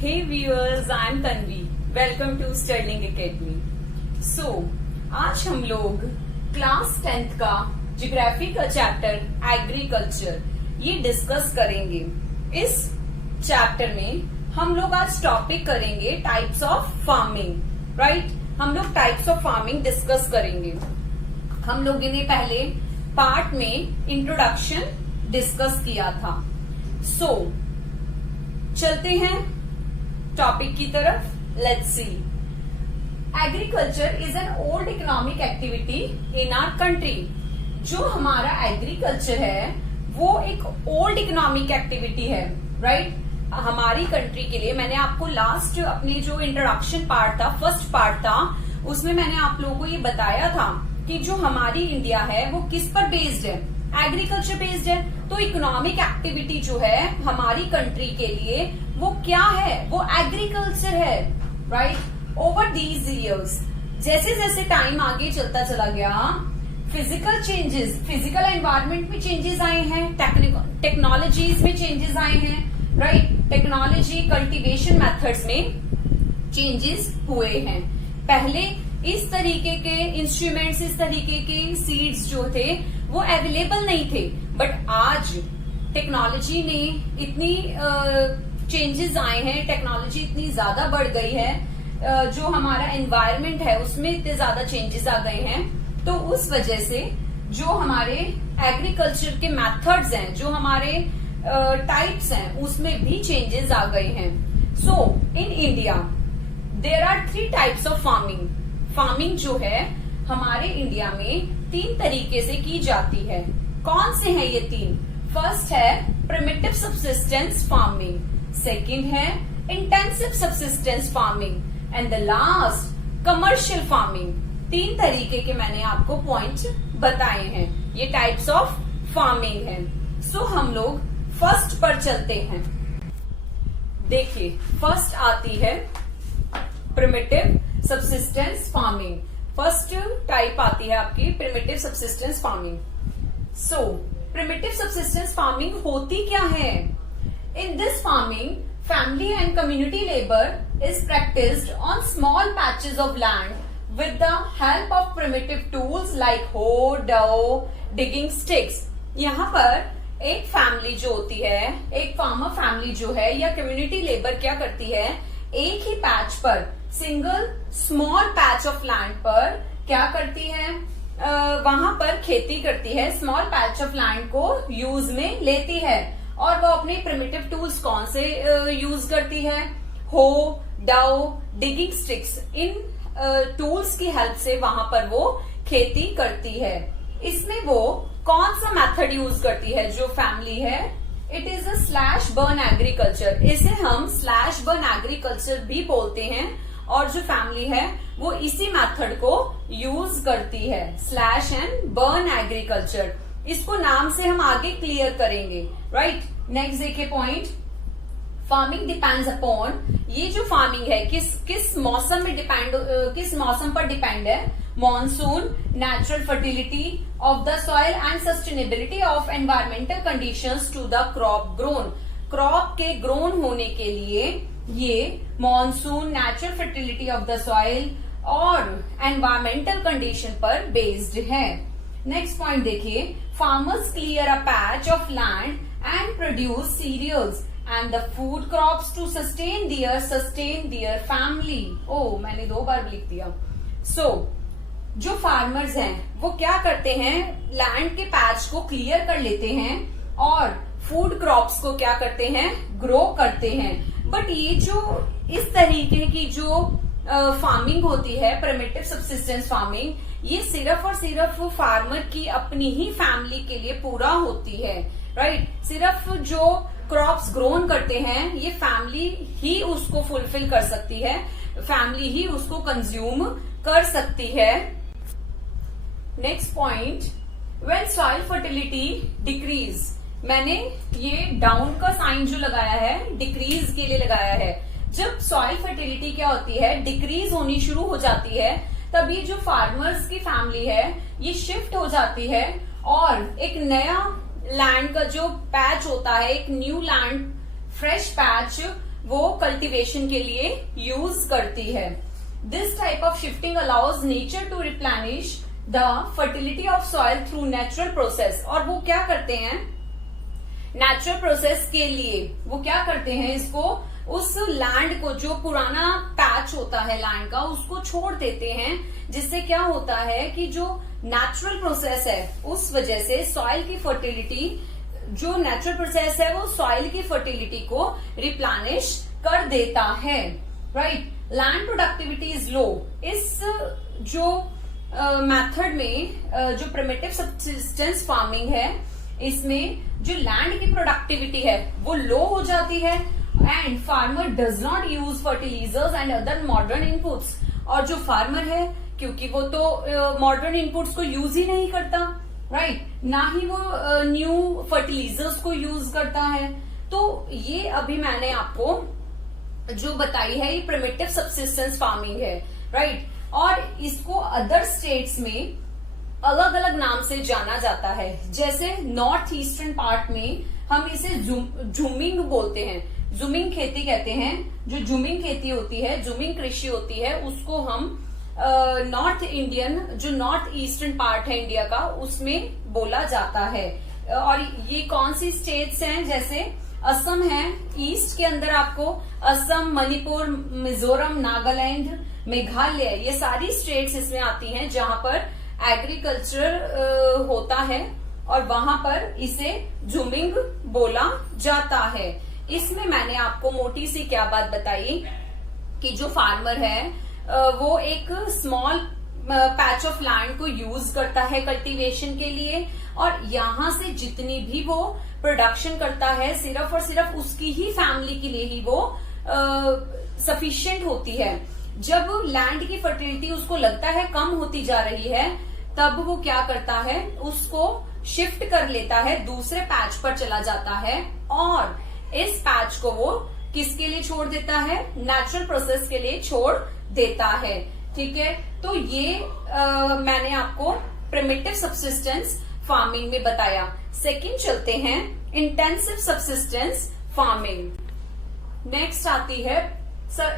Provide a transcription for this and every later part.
Hey viewers, I am Tanvi. Welcome to Sterling Academy. So, आज हम लोग class 10th का ज्योग्राफी का चैप्टर एग्रीकल्चर ये डिस्कस करेंगे। इस चैप्टर में हम लोग आज टॉपिक करेंगे टाइप्स ऑफ फार्मिंग, राइट। हम लोग टाइप्स ऑफ फार्मिंग डिस्कस करेंगे। हम लोगों ने पहले पार्ट में इंट्रोडक्शन डिस्कस किया था। सो चलते हैं टॉपिक की तरफ। Let's see. Agriculture is an old economic activity in our country. जो हमारा एग्रीकल्चर है वो एक ओल्ड इकोनॉमिक एक्टिविटी है, राइट। हमारी कंट्री के लिए मैंने आपको लास्ट अपने जो इंट्रोडक्शन पार्ट था, फर्स्ट पार्ट था, उसमें मैंने आप लोगों को ये बताया था कि जो हमारी इंडिया है वो किस पर बेस्ड है, एग्रीकल्चर बेस्ड है। तो इकोनॉमिक एक्टिविटी जो है हमारी कंट्री के लिए वो क्या है, वो एग्रीकल्चर है, राइट। ओवर दीज इयर्स जैसे जैसे टाइम आगे चलता चला गया, फिजिकल चेंजेस, फिजिकल एनवायरनमेंट में चेंजेस आए हैं, टेक्नोलॉजीज में चेंजेस आए हैं, राइट। टेक्नोलॉजी, कल्टीवेशन मेथड्स में चेंजेस हुए हैं। पहले इस तरीके के इंस्ट्रूमेंट्स, इस तरीके के सीड्स जो थे वो अवेलेबल नहीं थे, बट आज टेक्नोलॉजी ने इतनी चेंजेस आए हैं, टेक्नोलॉजी इतनी ज्यादा बढ़ गई है, जो हमारा एनवायरनमेंट है उसमें इतने ज्यादा चेंजेस आ गए हैं। तो उस वजह से जो हमारे एग्रीकल्चर के मेथड्स हैं, जो हमारे टाइप्स हैं, उसमें भी चेंजेस आ गए हैं। So in India there are 3 types of farming. Farming जो है हमारे इंडिया में 3 तरीके से की जाती है। कौन से हैं ये 3? फर्स्ट है प्रिमिटिव सब्सिस्टेंस फार्मिंग, सेकंड है intensive subsistence farming and the last commercial farming. 3 तरीके के मैंने आपको पॉइंट बताए हैं, ये टाइप्स ऑफ फार्मिंग है। सो हम लोग फर्स्ट पर चलते हैं। देखिए, फर्स्ट आती है primitive subsistence farming. First type आती है आपकी प्रिमिटिव सब्सिस्टेंस फार्मिंग। सो प्रिमिटिव सब्सिस्टेंस फार्मिंग होती क्या है? In this farming family and community labour is practised on small patches of land with the help of primitive tools like हो, dough, digging sticks. यहाँ पर एक फैमिली जो होती है, एक फार्मर फैमिली जो है या कम्युनिटी लेबर क्या करती है, एक ही पैच पर, single small patch of land पर क्या करती है, वहां पर खेती करती है, स्मॉल पैच ऑफ लैंड को यूज में लेती है। और वो अपने प्रिमिटिव टूल्स कौन से यूज करती है? हो, डो, डिगिंग स्टिक्स। इन टूल्स की हेल्प से वहां पर वो खेती करती है। इसमें वो कौन सा मेथड यूज करती है जो फैमिली है? It is a slash burn agriculture. इसे हम स्लैश बर्न एग्रीकल्चर भी बोलते हैं। और जो फैमिली है वो इसी मेथड को यूज करती है, स्लैश एंड बर्न एग्रीकल्चर। इसको नाम से हम आगे क्लियर करेंगे, राइट। नेक्स्ट देखिए पॉइंट, फार्मिंग डिपेंड्स अपॉन। ये जो फार्मिंग है किस मौसम में डिपेंड, किस मौसम पर डिपेंड है? Monsoon, natural fertility of the soil and sustainability of environmental conditions to the crop grown. Crop के ग्रोन होने के लिए ये monsoon, natural fertility of the soil और एनवायरमेंटल कंडीशन पर बेस्ड है। नेक्स्ट पॉइंट देखिए, farmers clear a patch of land and produce cereals and the food crops to sustain their family. ओ, मैंने 2 बार लिख दिया। सो जो फार्मर्स हैं वो क्या करते हैं, लैंड के पैच को क्लियर कर लेते हैं और फूड क्रॉप्स को क्या करते हैं, ग्रो करते हैं। बट ये जो इस तरीके की जो फार्मिंग होती है, प्रिमिटिव सब्सिस्टेंस फार्मिंग, ये सिर्फ और सिर्फ फार्मर की अपनी ही फैमिली के लिए पूरा होती है, राइट। सिर्फ जो क्रॉप्स ग्रोन करते हैं ये फैमिली ही उसको फुलफिल कर सकती है, फैमिली ही उसको कंज्यूम कर सकती है। Next point, when soil fertility decrease. मैंने ये डाउन का साइन जो लगाया है डिक्रीज के लिए लगाया है। जब सॉइल फर्टिलिटी क्या होती है, डिक्रीज होनी शुरू हो जाती है, तब ये जो फार्मर्स की फैमिली है ये शिफ्ट हो जाती है और एक नया लैंड का जो पैच होता है, एक न्यू लैंड, फ्रेश पैच वो कल्टीवेशन के लिए यूज करती है। This type of shifting allows nature to replenish the fertility of soil through natural process. और वो क्या करते हैं, नेचुरल प्रोसेस के लिए वो क्या करते हैं, इसको उस लैंड को, जो पुराना पैच होता है लैंड का, उसको छोड़ देते हैं, जिससे क्या होता है कि जो नेचुरल प्रोसेस है उस वजह से सॉइल की फर्टिलिटी, जो नेचुरल प्रोसेस है वो सॉइल की फर्टिलिटी को रिप्लेनिश कर देता है। Right, land productivity is low. इस जो मेथड में जो प्रिमिटिव सब्सिस्टेंस फार्मिंग है, इसमें जो लैंड की प्रोडक्टिविटी है वो लो हो जाती है and farmer does not use fertilisers and other modern inputs. और जो फार्मर है, क्योंकि वो तो मॉडर्न इनपुट्स को यूज ही नहीं करता, राइट, ना ही वो न्यू फर्टिलाइजर्स को यूज करता है। तो ये अभी मैंने आपको जो बताई है ये प्रिमिटिव सब्सिस्टेंस फार्मिंग है, राइट। और इसको अदर स्टेट्स में अलग अलग नाम से जाना जाता है। जैसे नॉर्थ ईस्टर्न पार्ट में हम इसे जूमिंग बोलते हैं, जूमिंग खेती कहते हैं। जो जूमिंग खेती होती है, जूमिंग कृषि होती है, उसको हम नॉर्थ इंडियन, जो नॉर्थ ईस्टर्न पार्ट है इंडिया का, उसमें बोला जाता है। और ये कौन सी स्टेट्स हैं, जैसे असम है, ईस्ट के अंदर आपको असम, मणिपुर, मिजोरम, नागालैंड, मेघालय, ये सारी स्टेट्स इसमें आती हैं जहां पर एग्रीकल्चर होता है और वहां पर इसे जूमिंग बोला जाता है। इसमें मैंने आपको मोटी सी क्या बात बताई कि जो फार्मर है वो एक स्मॉल पैच ऑफ लैंड को यूज करता है कल्टीवेशन के लिए, और यहां से जितनी भी वो प्रोडक्शन करता है सिर्फ और सिर्फ उसकी ही फैमिली के लिए ही वो सफिशिएंट होती है। जब लैंड की फर्टिलिटी उसको लगता है कम होती जा रही है, तब वो क्या करता है, उसको शिफ्ट कर लेता है, दूसरे पैच पर चला जाता है और इस पैच को वो किसके लिए छोड़ देता है, नेचुरल प्रोसेस के लिए छोड़ देता है। ठीक है, तो ये मैंने आपको प्रिमिटिव सब्सिस्टेंस फार्मिंग में बताया। सेकंड चलते हैं इंटेंसिव सब्सिस्टेंस फार्मिंग। नेक्स्ट आती है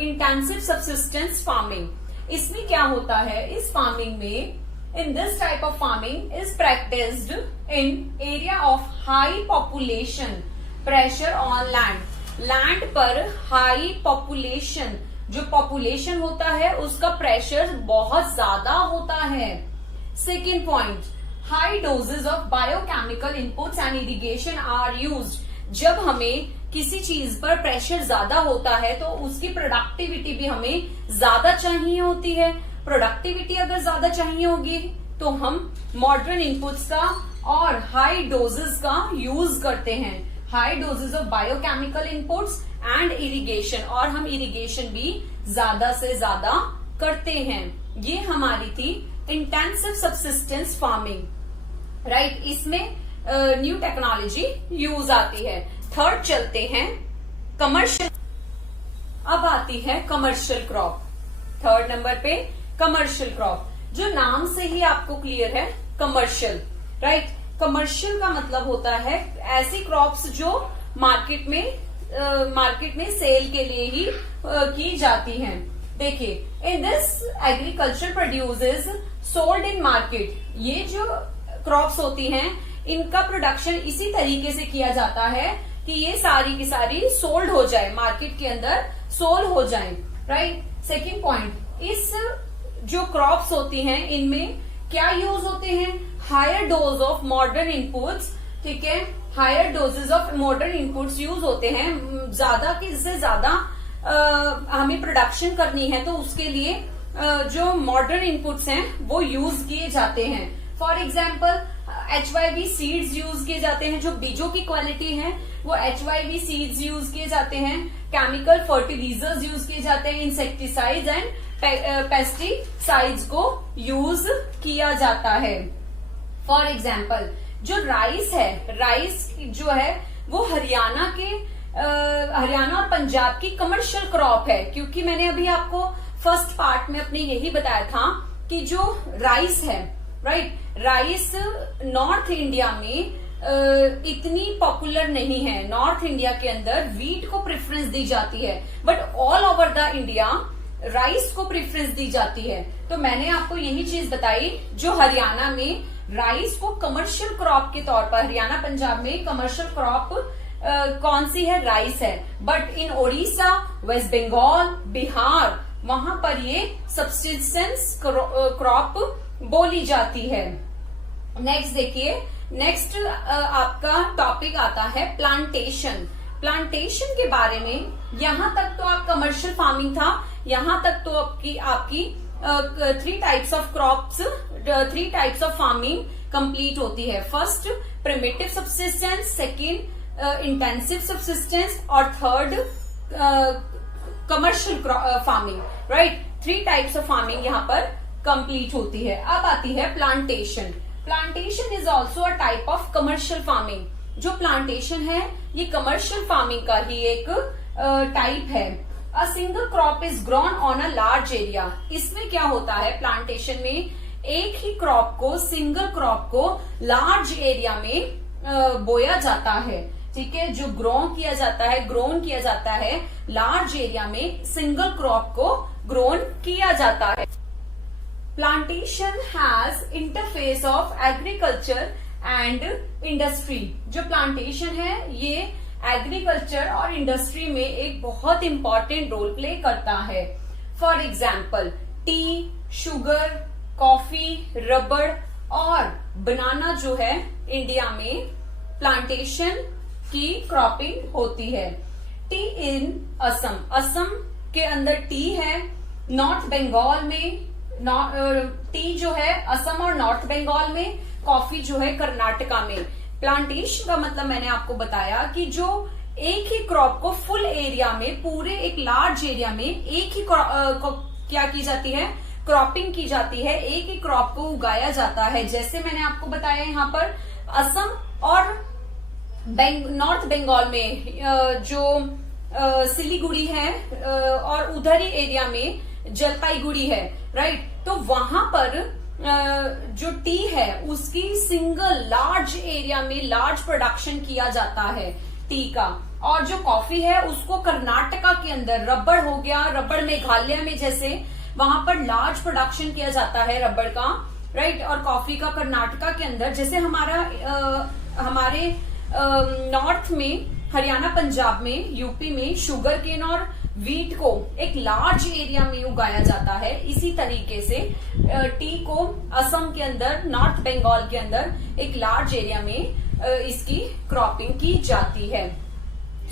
इंटेंसिव सब्सिस्टेंस फार्मिंग। इसमें क्या होता है, इस फार्मिंग में, in this type of farming is practised in area of high population pressure on land. Land पर हाई पॉपुलेशन, जो पॉपुलेशन होता है उसका प्रेशर बहुत ज्यादा होता है। Second point, high doses of biochemical inputs and irrigation are used. जब हमें किसी चीज पर प्रेशर ज्यादा होता है तो उसकी प्रोडक्टिविटी भी हमें ज्यादा चाहिए होती है। प्रोडक्टिविटी अगर ज्यादा चाहिए होगी तो हम मॉडर्न इनपुट्स का और हाई डोजेस का यूज करते हैं, high doses of biochemical inputs and irrigation, और हम इरिगेशन भी ज्यादा से ज्यादा करते हैं। ये हमारी थी इंटेंसिव सब्सिस्टेंस फार्मिंग, राइट। इसमें न्यू टेक्नोलॉजी यूज आती है। थर्ड चलते हैं कमर्शियल। अब आती है कमर्शियल क्रॉप। थर्ड नंबर पे कमर्शियल क्रॉप, जो नाम से ही आपको क्लियर है, कमर्शियल, राइट। कमर्शियल का मतलब होता है ऐसी क्रॉप्स जो मार्केट में सेल के लिए ही की जाती हैं। देखिए, in this agriculture produces sold in market. ये जो क्रॉप्स होती हैं इनका प्रोडक्शन इसी तरीके से किया जाता है कि ये सारी की सारी सोल्ड हो जाए, मार्केट के अंदर सोल्ड हो जाए, राइट। सेकेंड पॉइंट, इस जो क्रॉप्स होती हैं इनमें क्या यूज होते हैं, higher dose of modern inputs. ठीक है, higher doses of modern inputs use होते हैं। ज्यादा से ज्यादा हमें प्रोडक्शन करनी है तो उसके लिए जो मॉडर्न इनपुट्स हैं वो यूज किए जाते हैं। For example HYV seeds use किए जाते हैं, जो बीजों की क्वालिटी है वो HYV सीड्स यूज किए जाते हैं। केमिकल फर्टिलाइजर्स यूज किए जाते हैं, इंसेक्टिसाइड्स एंड पेस्टिसाइड्स को यूज किया जाता है। फॉर एग्जाम्पल जो राइस है, राइस जो है वो हरियाणा और पंजाब की कमर्शियल क्रॉप है, क्योंकि मैंने अभी आपको फर्स्ट पार्ट में अपने यही बताया था कि जो राइस है, राइट, राइस नॉर्थ इंडिया में इतनी पॉपुलर नहीं है। नॉर्थ इंडिया के अंदर वीट को प्रेफरेंस दी जाती है, but all over the India rice को प्रेफरेंस दी जाती है। तो मैंने आपको यही चीज बताई, जो हरियाणा में राइस को कमर्शियल क्रॉप के तौर पर, हरियाणा पंजाब में कमर्शियल क्रॉप कौन सी है, राइस है। बट इन ओडिशा, वेस्ट बंगाल, बिहार, वहां पर ये सब्सिस्टेंस क्रॉप बोली जाती है। नेक्स्ट देखिए, नेक्स्ट आपका टॉपिक आता है प्लांटेशन। प्लांटेशन के बारे में, यहां तक तो आप कमर्शियल फार्मिंग था, यहां तक तो आपकी 3 types of crops, 3 types of farming complete होती है। First primitive subsistence, second intensive subsistence और third commercial farming, right. 3 types of farming यहाँ पर कंप्लीट होती है। अब आती है plantation. Plantation is also a type of commercial farming. जो प्लांटेशन है ये कमर्शियल फार्मिंग का ही एक टाइप है। A single crop is grown on a large area. इसमें क्या होता है, प्लांटेशन में एक ही क्रॉप को, सिंगल क्रॉप को लार्ज एरिया में बोया जाता है, ठीक है। जो ग्रोन किया जाता है लार्ज एरिया में, सिंगल क्रॉप को ग्रोन किया जाता है। Plantation has interface of agriculture and industry. जो प्लांटेशन है ये एग्रीकल्चर और इंडस्ट्री में एक बहुत इंपॉर्टेंट रोल प्ले करता है। For example T, sugar, coffee, रबड़ और बनाना जो है इंडिया में प्लांटेशन की क्रॉपिंग होती है। टी इन असम, असम के अंदर टी है। नॉर्थ बंगाल में टी जो है असम और नॉर्थ बंगाल में, कॉफी जो है कर्नाटका में। प्लांटेशन का मतलब मैंने आपको बताया कि जो एक ही क्रॉप को फुल एरिया में, पूरे एक लार्ज एरिया में एक ही क्या की जाती है, क्रॉपिंग की जाती है, एक ही क्रॉप को उगाया जाता है। जैसे मैंने आपको बताया यहाँ पर असम और नॉर्थ बंगाल में जो सिलीगुड़ी है और उधर ही एरिया में जलपाईगुड़ी है, राइट। तो वहां पर जो टी है उसकी सिंगल लार्ज एरिया में लार्ज प्रोडक्शन किया जाता है टी का। और जो कॉफी है उसको कर्नाटका के अंदर, रबड़ हो गया, रबड़ मेघालय में जैसे, वहां पर लार्ज प्रोडक्शन किया जाता है रबड़ का, राइट। और कॉफी का कर्नाटका के अंदर, जैसे हमारे नॉर्थ में, हरियाणा पंजाब में, यूपी में शुगर केन और वीट को एक लार्ज एरिया में उगाया जाता है। इसी तरीके से टी को असम के अंदर, नॉर्थ बंगाल के अंदर एक लार्ज एरिया में इसकी क्रॉपिंग की जाती है।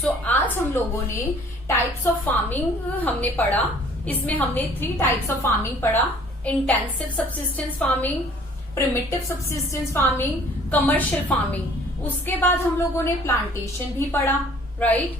सो आज हम लोगों ने टाइप्स ऑफ फार्मिंग हमने पढ़ा। इसमें हमने 3 टाइप्स ऑफ फार्मिंग पढ़ा, intensive subsistence farming, primitive subsistence farming, commercial farming. उसके बाद हम लोगों ने प्लांटेशन भी पढ़ा, राइट।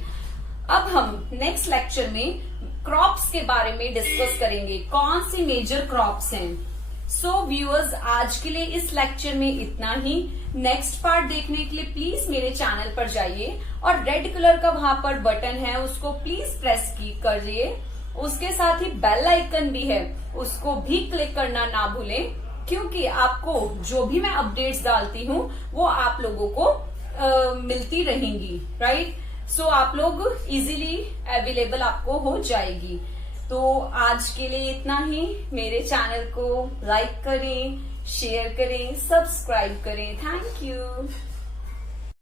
अब हम नेक्स्ट लेक्चर में क्रॉप्स के बारे में डिस्कस करेंगे, कौन सी मेजर क्रॉप्स हैं। सो व्यूअर्स, आज के लिए इस लेक्चर में इतना ही। नेक्स्ट पार्ट देखने के लिए प्लीज मेरे चैनल पर जाइए और रेड कलर का वहां पर बटन है उसको प्लीज प्रेस करिए। उसके साथ ही बेल आइकन भी है, उसको भी क्लिक करना ना भूलें, क्योंकि आपको जो भी मैं अपडेट्स डालती हूँ वो आप लोगों को मिलती रहेंगी, राइट। सो आप लोग इजीली अवेलेबल आपको हो जाएगी। तो आज के लिए इतना ही। मेरे चैनल को लाइक करें, शेयर करें, सब्सक्राइब करें। Thank you.